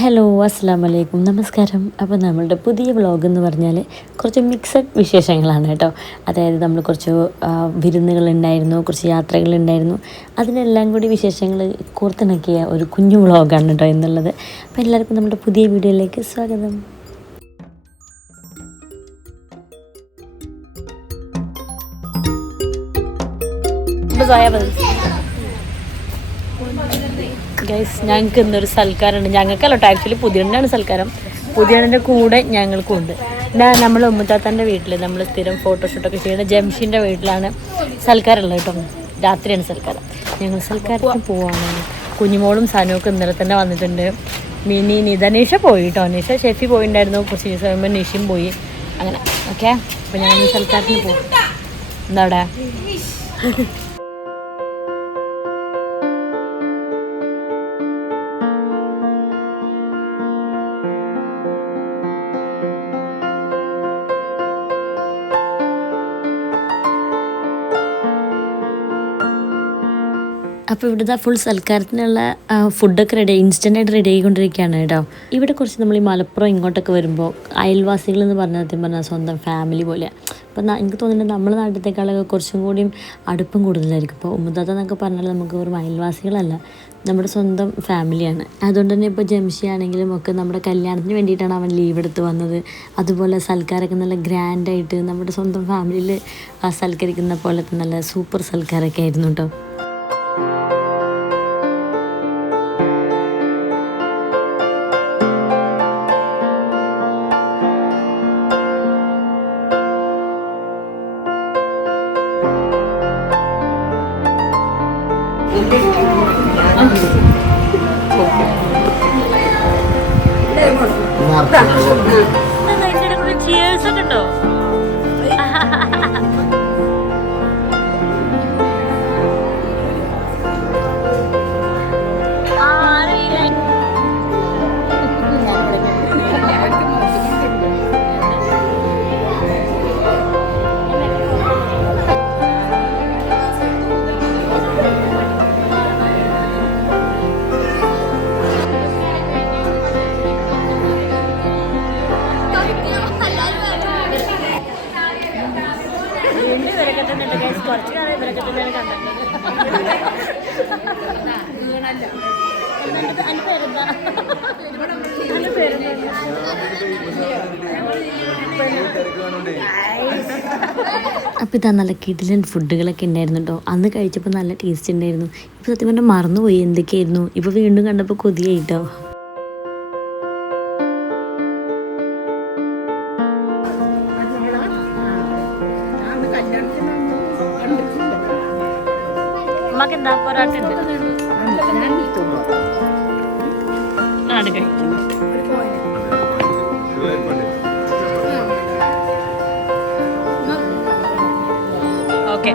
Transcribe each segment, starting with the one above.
Hello അസ്സാം വലൈക്കും നമസ്കാരം. അപ്പോൾ നമ്മളുടെ പുതിയ വ്ളോഗ് എന്ന് പറഞ്ഞാൽ കുറച്ച് മിക്സഡ് വിശേഷങ്ങളാണ് കേട്ടോ. അതായത് നമ്മൾ കുറച്ച് വിരുന്നുകളുണ്ടായിരുന്നു, കുറച്ച് യാത്രകളുണ്ടായിരുന്നു, അതിനെല്ലാം കൂടി വിശേഷങ്ങൾ കോർത്തിണക്കിയ ഒരു കുഞ്ഞു വ്ളോഗാണ് കേട്ടോ എന്നുള്ളത്. അപ്പോൾ എല്ലാവർക്കും നമ്മുടെ പുതിയ വീഡിയോയിലേക്ക് സ്വാഗതം. ഗൈസ്, ഞങ്ങൾക്ക് ഇന്നൊരു സൽക്കാരമുണ്ട്. ഞങ്ങൾക്കല്ല കേട്ടോ, ആക്ച്വലി പുതിയണ്ണാണ് സൽക്കാരം. പുതിയണ്ണൻ്റെ കൂടെ ഞങ്ങൾക്കും ഉണ്ട്. നമ്മൾ ഉമ്മത്താത്തൻ്റെ വീട്ടിൽ നമ്മൾ സ്ഥിരം ഫോട്ടോഷൂട്ടൊക്കെ ചെയ്യുന്ന ജംഷീൻ്റെ വീട്ടിലാണ് സൽക്കാരമുള്ളത് കേട്ടോ. രാത്രിയാണ് സൽക്കാരം. ഞങ്ങൾ സൽക്കാരത്തിന് പോവാണ്. കുഞ്ഞുമോളും സനുവൊക്കെ ഇന്നലെ തന്നെ വന്നിട്ടുണ്ട്. മിനി നിധനീഷ പോയി കേട്ടോ. നിഷ ഷെഫി പോയിട്ടുണ്ടായിരുന്നു. കുറച്ച് ദിവസം കഴിയുമ്പോൾ നിഷയും പോയി. അങ്ങനെ ഓക്കെ. അപ്പോൾ ഞങ്ങൾ സൽക്കാരത്തിന് പോകും. എന്താ അവിടെ അപ്പോൾ ഇവിടുത്തെ ഫുൾ സൽക്കാരത്തിനുള്ള ഫുഡൊക്കെ ഇൻസ്റ്റൻ്റായിട്ട് റെഡി ആയിക്കൊണ്ടിരിക്കുകയാണ് കേട്ടോ. ഇവിടെ കുറച്ച് നമ്മൾ ഈ മലപ്പുറം ഇങ്ങോട്ടൊക്കെ വരുമ്പോൾ അയൽവാസികൾ എന്ന് പറഞ്ഞാൽ സ്വന്തം ഫാമിലി പോലെയാണ്. അപ്പോൾ എനിക്ക് തോന്നുന്നുണ്ട് നമ്മുടെ നാട്ടിലത്തേക്കാളൊക്കെ കുറച്ചും കൂടിയും അടുപ്പം കൂടുതലായിരിക്കും. ഇപ്പോൾ ഉമ്മത്താത്ത എന്നൊക്കെ പറഞ്ഞാൽ നമുക്ക് വെറും അയൽവാസികളല്ല, നമ്മുടെ സ്വന്തം ഫാമിലിയാണ്. അതുകൊണ്ട് തന്നെ ഇപ്പോൾ ജംഷി ആണെങ്കിലും ഒക്കെ നമ്മുടെ കല്യാണത്തിന് വേണ്ടിയിട്ടാണ് അവൻ ലീവ് എടുത്ത് വന്നത്. അതുപോലെ സൽക്കാരമൊക്കെ നല്ല ഗ്രാൻഡായിട്ട് നമ്മുടെ സ്വന്തം ഫാമിലിയിൽ സൽക്കരിക്കുന്ന പോലത്തെ നല്ല സൂപ്പർ സൽക്കാരമൊക്കെ ആയിരുന്നു കേട്ടോ. അപ്പോൾ ഇതാ നല്ല കിടിലൻ ഫുഡുകളൊക്കെ ഉണ്ടായിരുന്നു കേട്ടോ. അന്ന് കഴിച്ചപ്പോൾ നല്ല ടേസ്റ്റ് ഉണ്ടായിരുന്നു. ഇപ്പോൾ സത്യം പറഞ്ഞാൽ മറന്നുപോയി എന്തൊക്കെയായിരുന്നു. ഇപ്പോൾ വീണ്ടും കണ്ടപ്പോൾ കൊതിയായിട്ടോ. അമ്മക്ക് എന്താ പൊറാട്ട ഉണ്ട്. ഓക്കെ,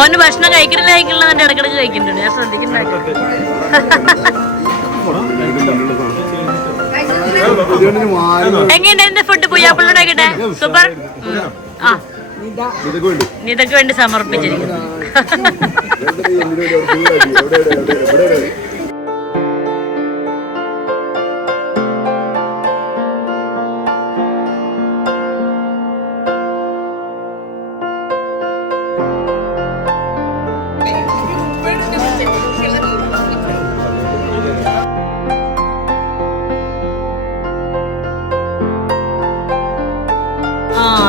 ഓന് ഭക്ഷണം കഴിക്കണില്ല ഇടക്കിടക്ക് കഴിക്കുന്നുണ്ട്. ഞാൻ ശ്രദ്ധിക്കുന്നുണ്ട്. എങ്ങനെയുണ്ടായിരുന്നു ഫുഡ്? പുയ്യാപ്പിള്ളുണ്ടാക്കട്ടെ. സൂപ്പർ. ആ, ഇതൊക്കെ വേണ്ടി സമർപ്പിച്ചിരിക്കുന്നു.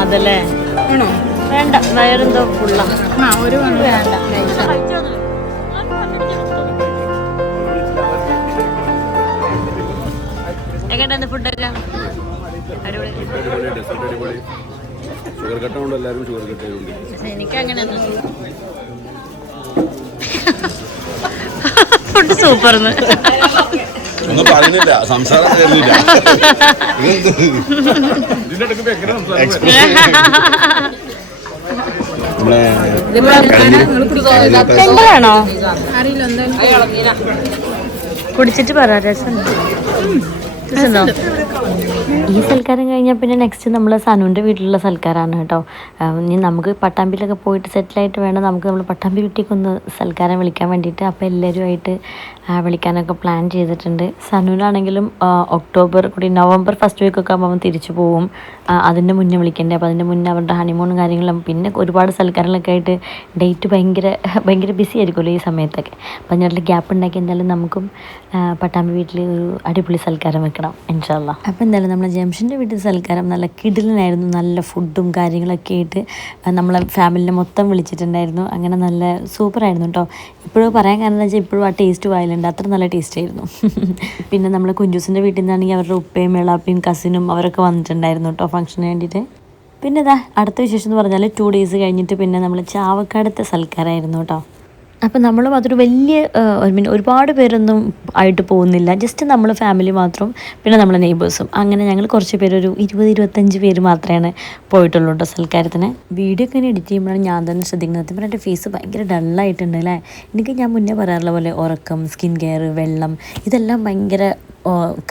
അതല്ലേ വേണ്ട, വയറെന്തോ ഫുള്ള. വേണ്ട, എങ്ങനെയുണ്ട് ഫുഡൊക്കെ? എനിക്കങ്ങനെ ഫുഡ് സൂപ്പർന്ന് ഒന്നും പറഞ്ഞില്ല, സംസാരം തരുന്നില്ല. കുടിച്ചിട്ട് പറ. രസം ഈ സൽക്കാരം കഴിഞ്ഞാൽ പിന്നെ നെക്സ്റ്റ് നമ്മൾ സനുവിൻ്റെ വീട്ടിലുള്ള സൽക്കാരമാണ് കേട്ടോ. ഇനി നമുക്ക് പട്ടാമ്പിയിലൊക്കെ പോയിട്ട് സെറ്റിലായിട്ട് വേണം നമുക്ക് നമ്മൾ പട്ടാമ്പി വീട്ടിലേക്കൊന്ന് സൽക്കാരം വിളിക്കാൻ വേണ്ടിയിട്ട്. അപ്പോൾ എല്ലാവരുമായിട്ട് വിളിക്കാനൊക്കെ പ്ലാൻ ചെയ്തിട്ടുണ്ട്. സനുവിനാണെങ്കിലും ഒക്ടോബർ കൂടി നവംബർ ഫസ്റ്റ് വീക്കൊക്കെ ആകുമ്പോൾ തിരിച്ചു പോവും. അതിൻ്റെ മുന്നേ വിളിക്കണ്ടേ. അപ്പോൾ അതിൻ്റെ മുന്നേ അവരുടെ ഹണിമൂണും കാര്യങ്ങളും പിന്നെ ഒരുപാട് സൽക്കാരങ്ങളൊക്കെ ആയിട്ട് ഡേറ്റ് ഭയങ്കര ബിസി ആയിരിക്കുമല്ലോ ഈ സമയത്തൊക്കെ. അപ്പോൾ അതിനുള്ള ഗ്യാപ്പ് ഉണ്ടാക്കി എന്തായാലും നമുക്കും പട്ടാമ്പി വീട്ടിൽ ഒരു അടിപൊളി സൽക്കാരം വെക്കണം ഇൻഷാ അല്ലാ. അപ്പോൾ എന്തായാലും നമ്മളെ ജംഷൻ്റെ വീട്ടിൽ സൽക്കാരം നല്ല കിടിലനായിരുന്നു. നല്ല ഫുഡും കാര്യങ്ങളൊക്കെ ആയിട്ട് നമ്മളെ ഫാമിലിനെ മൊത്തം വിളിച്ചിട്ടുണ്ടായിരുന്നു. അങ്ങനെ നല്ല സൂപ്പറായിരുന്നു കേട്ടോ. ഇപ്പോഴും പറയാൻ കാരണം എന്താ വെച്ചാൽ ഇപ്പോഴും ആ ടേസ്റ്റ് വായിലുണ്ട്. അത്ര നല്ല ടേസ്റ്റ് ആയിരുന്നു. പിന്നെ നമ്മൾ കുഞ്ചൂസിൻ്റെ വീട്ടിൽ നിന്നാണെങ്കിൽ അവരുടെ ഉപ്പയും മേളാപ്പയും കസിനും അവരൊക്കെ വന്നിട്ടുണ്ടായിരുന്നു കേട്ടോ ഫംഗ്ഷന് വേണ്ടിയിട്ട്. പിന്നെ ഇതാ അടുത്ത വിശേഷം എന്ന് പറഞ്ഞാൽ 2 ഡേയ്സ് കഴിഞ്ഞിട്ട് പിന്നെ നമ്മൾ ചാവക്കാടത്തെ സൽക്കാരമായിരുന്നു കേട്ടോ. അപ്പം നമ്മളും അതൊരു വലിയ ഒരുപാട് പേരൊന്നും ആയിട്ട് പോകുന്നില്ല. ജസ്റ്റ് നമ്മൾ ഫാമിലി മാത്രം പിന്നെ നമ്മളെ നെയ്ബേഴ്സും അങ്ങനെ ഞങ്ങൾ കുറച്ച് പേര് ഒരു 20-25 പേര് മാത്രമേ പോയിട്ടുള്ളൂ കേട്ടോ സൽക്കാരത്തിന്. വീഡിയോ ഒക്കെ എഡിറ്റ് ചെയ്യുമ്പോഴാണ് ഞാൻ തന്നെ ശ്രദ്ധിക്കുന്നത്. സത്യം പറഞ്ഞാൽ എൻ്റെ ഫേസ് ഭയങ്കര ഡള്ളായിട്ടുണ്ട് അല്ലേ. എനിക്ക് ഞാൻ മുന്നേ പറയാറുള്ള പോലെ ഉറക്കം, സ്കിൻ കെയർ, വെള്ളം ഇതെല്ലാം ഭയങ്കര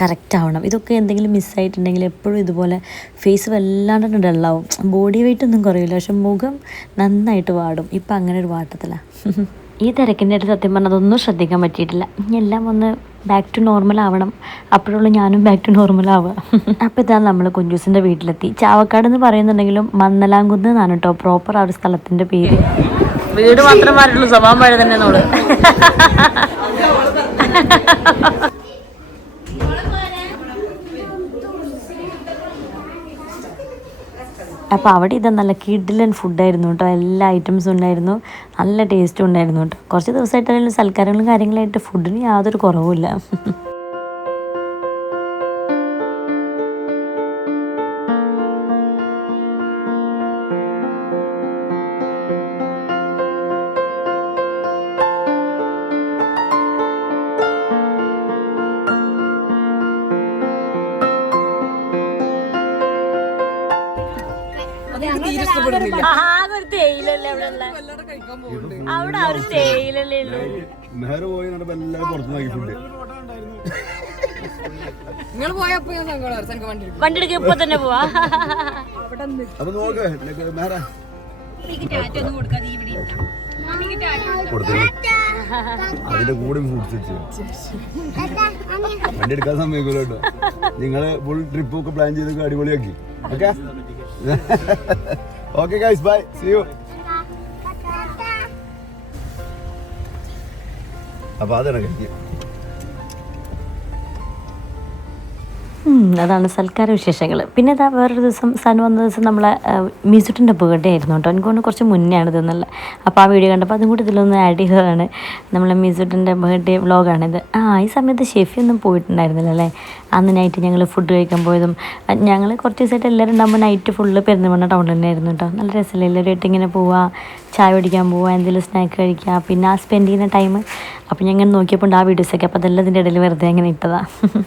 കറക്റ്റ് ആവണം. ഇതൊക്കെ എന്തെങ്കിലും മിസ്സായിട്ടുണ്ടെങ്കിൽ എപ്പോഴും ഇതുപോലെ ഫേസ് വല്ലാണ്ട് ഡള്ളാവും. ബോഡി വെയിറ്റ് ഒന്നും കുറയില്ല, പക്ഷെ മുഖം നന്നായിട്ട് വാടും. ഇപ്പം അങ്ങനെ ഒരു വാട്ടത്തിലാണ്. ഈ തിരക്കിൻ്റെ അടുത്ത് സത്യം പറഞ്ഞാൽ അതൊന്നും ശ്രദ്ധിക്കാൻ പറ്റിയിട്ടില്ല. എല്ലാം ഒന്ന് ബാക്ക് ടു നോർമൽ ആവണം. അപ്പോഴുള്ള ഞാനും ബാക്ക് ടു നോർമൽ ആവുക. അപ്പോൾ ഇതാണ് നമ്മൾ കുഞ്ചൂസിൻ്റെ വീട്ടിലെത്തി. ചാവക്കാട് എന്ന് പറയുന്നുണ്ടെങ്കിലും മന്നലാംകുന്ന് എന്നാണ് കേട്ടോ പ്രോപ്പർ ആ ഒരു സ്ഥലത്തിൻ്റെ പേര്. വീട് മാത്രം മാറിയിട്ടുള്ളൂ, സ്വഭാവം പഴയ തന്നെ നോട്. അപ്പോൾ അവിടെ ഇതാ നല്ല കിഡിലൻ ഫുഡായിരുന്നു കേട്ടോ. എല്ലാ ഐറ്റംസും ഉണ്ടായിരുന്നു, നല്ല ടേസ്റ്റും ഉണ്ടായിരുന്നു കേട്ടോ. കുറച്ച് ദിവസമായിട്ടാണെങ്കിലും സൽക്കാരങ്ങളും കാര്യങ്ങളായിട്ട് ഫുഡിന് യാതൊരു കുറവുമില്ല. അവിടെ ഒരു തേയിലല്ലേ ഉള്ളൂ. വണ്ടി എടുക്കുക ഇപ്പൊ തന്നെ പോവാ. അതിന്റെ കൂടെ വണ്ടി എടുക്കാൻ സമയക്കൂല കേട്ടോ. നിങ്ങള് ഫുൾ ട്രിപ്പ് ഒക്കെ പ്ലാൻ ചെയ്തൊക്കെ അടിപൊളിയാക്കി. Okay okay guys, bye, see you. അപ്പൊ അതാണ് കഴിഞ്ഞു. അതാണ് സൽക്കാര വിശേഷങ്ങൾ. പിന്നെ ഇതാ വേറൊരു ദിവസം സനു വന്ന ദിവസം നമ്മളെ മിസുട്ടിൻ്റെ ബർത്ത്ഡേ ആയിരുന്നു കേട്ടോ. എനിക്ക് തോന്നുന്നു കുറച്ച് മുന്നേ ആണ് ഇതെന്നുള്ള. അപ്പോൾ ആ വീഡിയോ കണ്ടപ്പോൾ അതും കൂടി ഇതിലൊന്ന് ആഡ് ചെയ്തതാണ്. നമ്മളെ മിസുട്ടിൻ്റെ ബർത്ത്ഡേ വ്ളോഗാണിത്. ഈ സമയത്ത് ഷെഫി ഒന്നും പോയിട്ടുണ്ടായിരുന്നില്ല അല്ലേ. അന്ന് നൈറ്റ് ഞങ്ങൾ ഫുഡ് കഴിക്കാൻ പോയതും ഞങ്ങൾ കുറച്ച് ദിവസമായിട്ട് എല്ലാവരും ഉണ്ടാകുമ്പോൾ നൈറ്റ് ഫുള്ള് പെരുന്തൽമണ്ണ ടൗണിൽ തന്നെ ആയിരുന്നു കേട്ടോ. നല്ല രസമില്ല എല്ലാവരുമായിട്ട് ഇങ്ങനെ പോവുക, ചായ കുടിക്കാൻ പോവുക, എന്തെങ്കിലും സ്നാക്ക് കഴിക്കുക, പിന്നെ ആ സ്പെൻഡ് ചെയ്യുന്ന ടൈം. അപ്പോൾ ഞാൻ നോക്കിയപ്പോൾ ആ വീഡിയോസൊക്കെ അപ്പോൾ അതെല്ലാം ഇതിൻ്റെ ഇടയിൽ വെറുതെ അങ്ങനെ ഇട്ടതാണ്.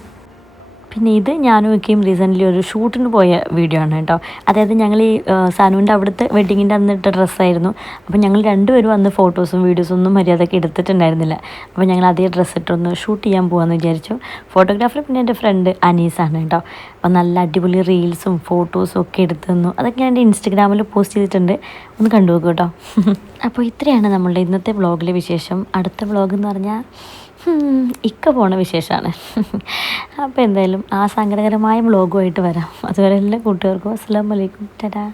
പിന്നെ ഇത് ഞാനും ഒക്കെയും റീസെൻ്റ്ലി ഒരു ഷൂട്ടിന് പോയ വീഡിയോ ആണ് കേട്ടോ. അതായത് ഞങ്ങൾ ഈ സനുവിൻ്റെ അവിടുത്തെ വെഡിങ്ങിൻ്റെ അന്ന് ഇട്ട ഡ്രസ്സായിരുന്നു. അപ്പോൾ ഞങ്ങൾ രണ്ടുപേരും അന്ന് ഫോട്ടോസും വീഡിയോസും ഒന്നും മര്യാദയ്ക്ക് എടുത്തിട്ടുണ്ടായിരുന്നില്ല. അപ്പോൾ ഞങ്ങൾ അതേ ഡ്രസ്സ് ഇട്ടൊന്ന് ഷൂട്ട് ചെയ്യാൻ പോകാമെന്ന് വിചാരിച്ചു. ഫോട്ടോഗ്രാഫർ പിന്നെ എൻ്റെ ഫ്രണ്ട് അനീസാണ് കേട്ടോ. അപ്പോൾ നല്ല അടിപൊളി റീൽസും ഫോട്ടോസും ഒക്കെ എടുത്തു തന്നു. അതൊക്കെ ഞാൻ എൻ്റെ ഇൻസ്റ്റഗ്രാമിൽ പോസ്റ്റ് ചെയ്തിട്ടുണ്ട്, ഒന്ന് കണ്ടു നോക്കൂ കേട്ടോ. അപ്പോൾ ഇത്രയാണ് നമ്മളുടെ ഇന്നത്തെ വ്ളോഗിലെ വിശേഷം. അടുത്ത വ്ളോഗ് എന്ന് പറഞ്ഞാൽ ഇക്ക പോണ വിശേഷമാണ്. അപ്പോൾ എന്തായാലും ആ സങ്കടകരമായ വ്ളോഗുമായിട്ട് വരാം. അതുവരെ എല്ലാ കൂട്ടുകാർക്കും അസ്സലാമു അലൈക്കും, ടാറ്റാ.